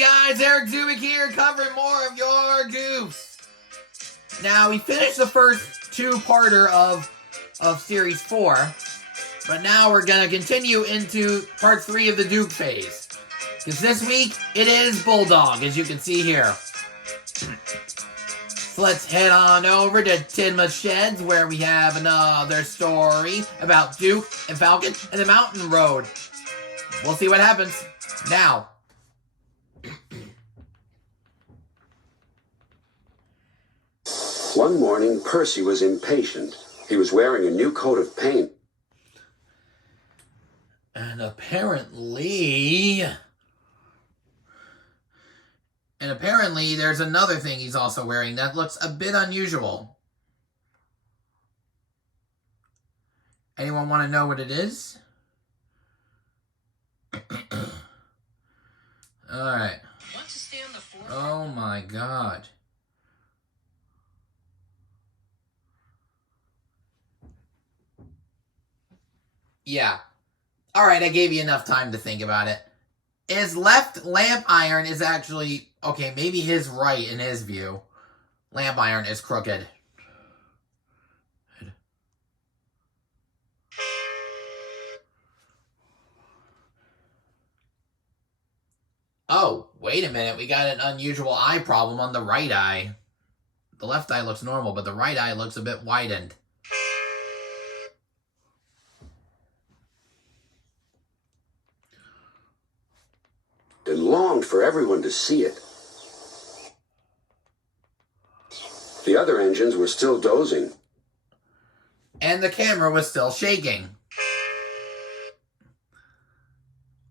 guys, Eric Zubik here, covering more of your Goofs. Now, we finished the first two-parter of Series 4, but now we're going to continue into Part 3 of the Duke phase. Because this week, it is Bulldog, as you can see here. So let's head on over to Tidma Sheds, where we have another story about Duke and Falcon and the Mountain Road. We'll see what happens now. One morning, Percy was impatient. He was wearing a new coat of paint. And apparently, there's another thing he's also wearing that looks a bit unusual. Anyone want to know what it is? Alright. Oh my god. Yeah. Alright, I gave you enough time to think about it. His left lamp iron is actually... Okay, maybe his right, in his view. Lamp iron is crooked. Oh, wait a minute. We got an unusual eye problem on the right eye. The left eye looks normal, but the right eye looks a bit widened. And longed for everyone to see it. The other engines were still dozing. And the camera was still shaking.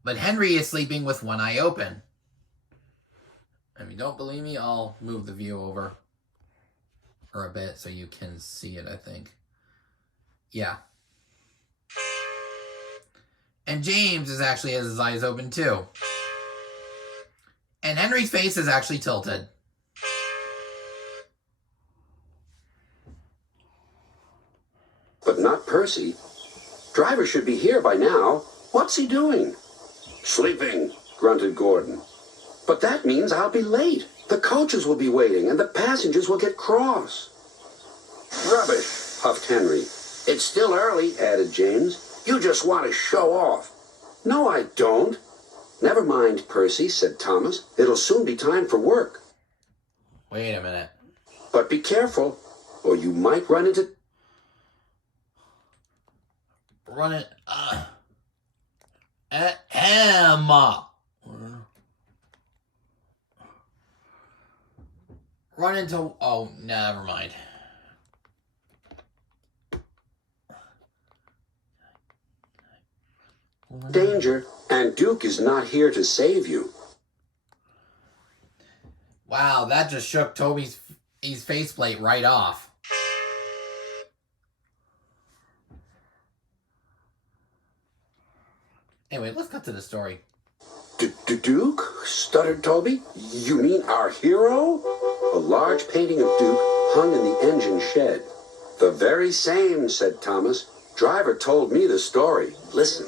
But Henry is sleeping with one eye open. If you don't believe me, I'll move the view over for a bit so you can see it, I think. Yeah. And James is actually has his eyes open too. And Henry's face is actually tilted. But not Percy. Driver should be here by now. What's he doing? Sleeping, grunted Gordon. But that means I'll be late. The coaches will be waiting, and the passengers will get cross. Rubbish, huffed Henry. It's still early, added James. You just want to show off. No, I don't. Never mind, Percy, said Thomas. It'll soon be time for work. Wait a minute. But be careful, or you might run into... Emma. Run into... Oh, never mind. Danger, and Duke is not here to save you. Wow, that just shook Toby's faceplate right off. Anyway, let's cut to the story. Duke? Stuttered Toby. You mean our hero? A large painting of Duke hung in the engine shed. The very same, said Thomas. Driver told me the story. Listen.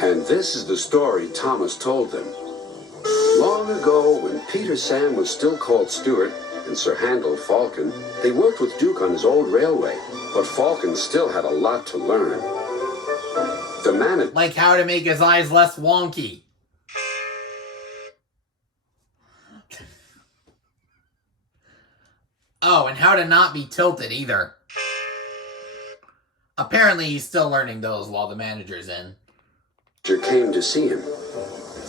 And this is the story Thomas told them. Long ago, when Peter Sam was still called Stuart and Sir Handel Falcon, they worked with Duke on his old railway, but Falcon still had a lot to learn. The man... Like how to make his eyes less wonky. Oh, and how to not be tilted either. Apparently he's still learning those while the manager's in. Came to see him.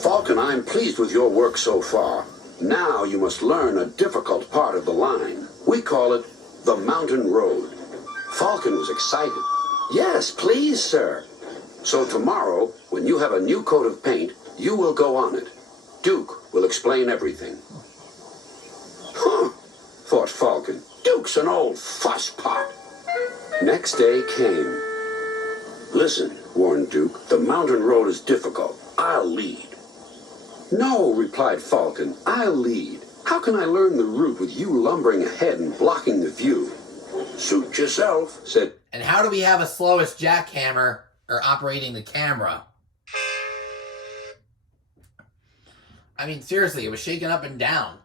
Falcon, I'm pleased with your work so far. Now you must learn a difficult part of the line. We call it the Mountain Road. Falcon was excited. Yes, please, sir. So tomorrow, when you have a new coat of paint, you will go on it. Duke will explain everything. Huh, thought Falcon. Duke's an old fusspot. Next day came. Listen, warned Duke, the mountain road is difficult. I'll lead. No, replied Falcon, I'll lead. How can I learn the route with you lumbering ahead and blocking the view? Suit yourself, said... And how do we have a slowest jackhammer or operating the camera? I mean, seriously, it was shaking up and down.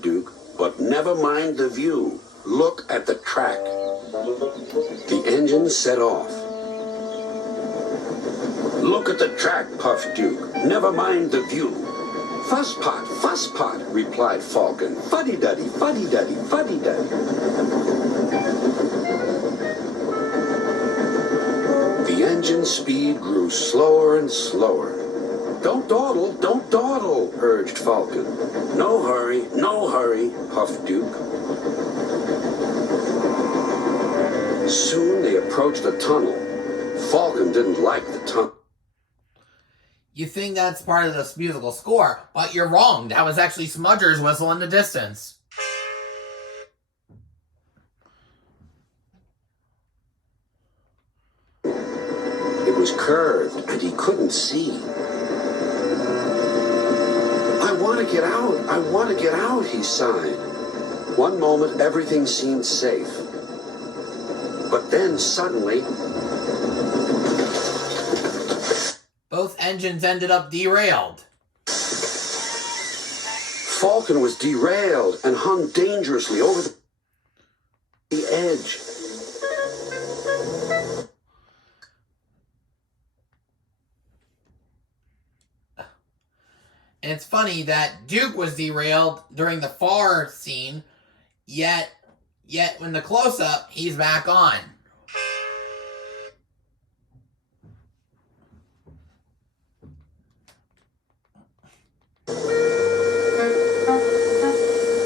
Duke, but never mind the view. Look at the track. The engine set off. Look at the track, puffed Duke. Never mind the view. Fuss pot, replied Falcon. Fuddy-duddy, fuddy-duddy, fuddy-duddy. The engine speed grew slower and slower. Don't dawdle, urged Falcon. No hurry, puffed Duke. Soon they approached a tunnel. Falcon didn't like the tunnel. You think that's part of this musical score, but you're wrong. That was actually Smudger's whistle in the distance. It was curved, and he couldn't see. I want to get out, he sighed. One moment, everything seemed safe. But then, suddenly, both engines ended up derailed. Falcon was derailed and hung dangerously over the edge. And it's funny that Duke was derailed during the far scene, yet when the close-up, he's back on.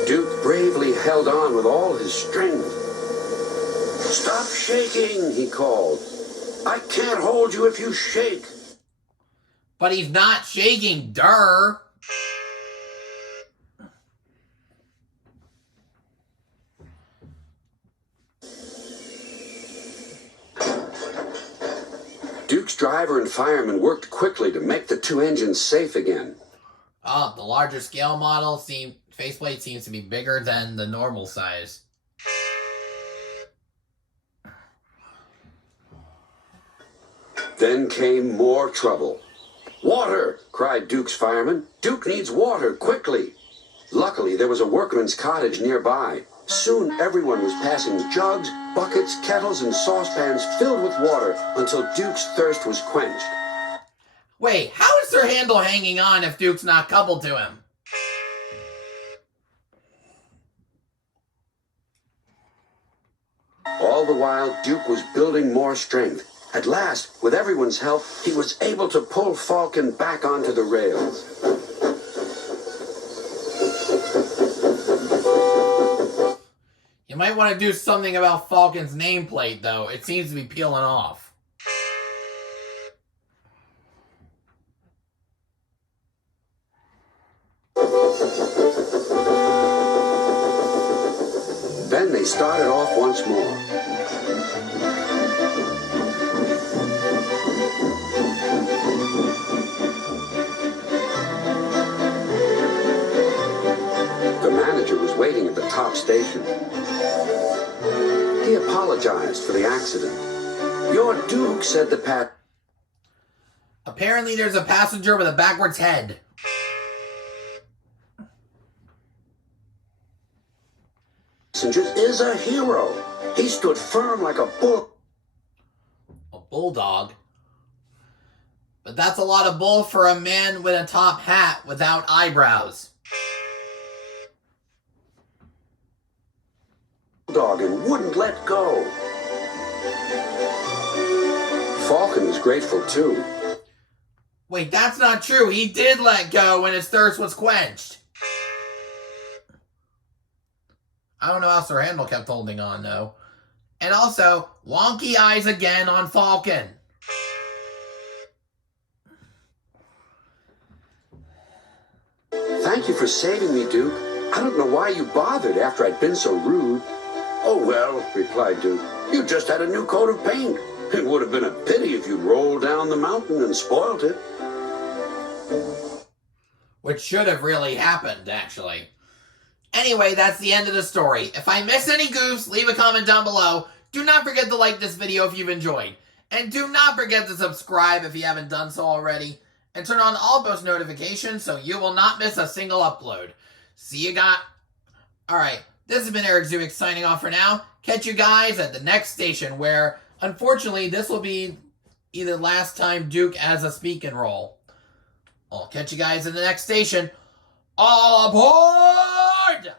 Duke bravely held on with all his strength. Stop shaking, he called. I can't hold you if you shake. But he's not shaking, durr. Duke's driver and fireman worked quickly to make the two engines safe again. Oh, the larger scale model faceplate seems to be bigger than the normal size. Then came more trouble. Water, cried Duke's fireman. Duke needs water, quickly. Luckily, there was a workman's cottage nearby. Soon everyone was passing jugs, buckets, kettles, and saucepans filled with water until Duke's thirst was quenched. Wait, how is their handle hanging on if Duke's not coupled to him? All the while, Duke was building more strength. At last, with everyone's help, he was able to pull Falcon back onto the rails. You might want to do something about Falcon's nameplate, though. It seems to be peeling off. Then they started off once more. The manager was waiting at the top station. He apologized for the accident. You're Duke, said the Apparently there's a passenger with a backwards head. passenger is a hero. He stood firm like a bull. A bulldog? But that's a lot of bull for a man with a top hat without eyebrows. Bulldog and wouldn't let go. Falcon was grateful too. Wait, that's not true. He did let go when his thirst was quenched. I don't know how Sir Handel kept holding on, though. And also, wonky eyes again on Falcon. Thank you for saving me, Duke. I don't know why you bothered after I'd been so rude. Oh, well, replied Duke. You just had a new coat of paint. It would have been a pity if you'd rolled down the mountain and spoilt it. Which should have really happened, actually. Anyway, that's the end of the story. If I miss any goofs, leave a comment down below. Do not forget to like this video if you've enjoyed. And do not forget to subscribe if you haven't done so already. and turn on all post notifications so you will not miss a single upload. See you guys. Alright, this has been Eric Zumick signing off for now. Catch you guys at the next station where, unfortunately, this will be either last time Duke has a speaking role. I'll catch you guys in the next station. All aboard!